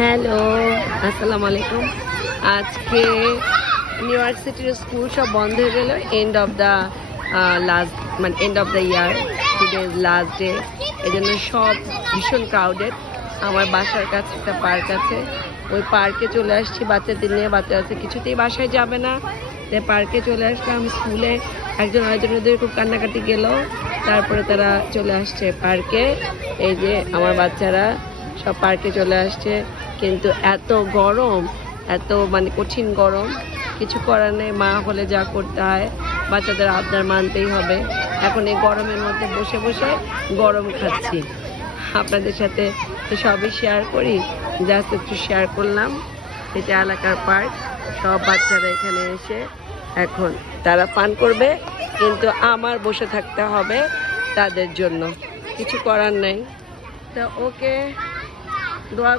Hello, আসসালামু আলাইকুম। আজকে নিউ ইয়র্ক সিটির স্কুল সব বন্ধ হয়ে গেল। End of the end of the year, today is last day. এই জন্য সব ভীষণ ক্রাউডেড। আমার বাসার কাছে একটা পার্ক আছে, ওই পার্কে চলে আসছি বাচ্চাদের নিয়ে। বাচ্চা কিছুতেই বাসায় যাবে না, তাই পার্কে চলে আসলাম। স্কুলে একজন আরেকজনের খুব কান্নাকাটি গেল, তারপরে তারা চলে আসছে পার্কে। এই যে আমার বাচ্চারা সব পার্কে চলে আসছে, কিন্তু এত গরম, এত কঠিন গরম, কিছু করার নেই। মা হলে যা করতে হয়, বাচ্চাদের আবদার মানতেই হবে। এখন এই গরমের মধ্যে বসে বসে গরম খাচ্ছি। আপনাদের সাথে সবই শেয়ার করি, জাস্ট একটু শেয়ার করলাম। এটা এলাকার পার্ক, সব বাচ্চারা এখানে এসে এখন তারা পান করবে, কিন্তু আমার বসে থাকতে হবে তাদের জন্য, কিছু করার নেই। তা ওকে দোয়া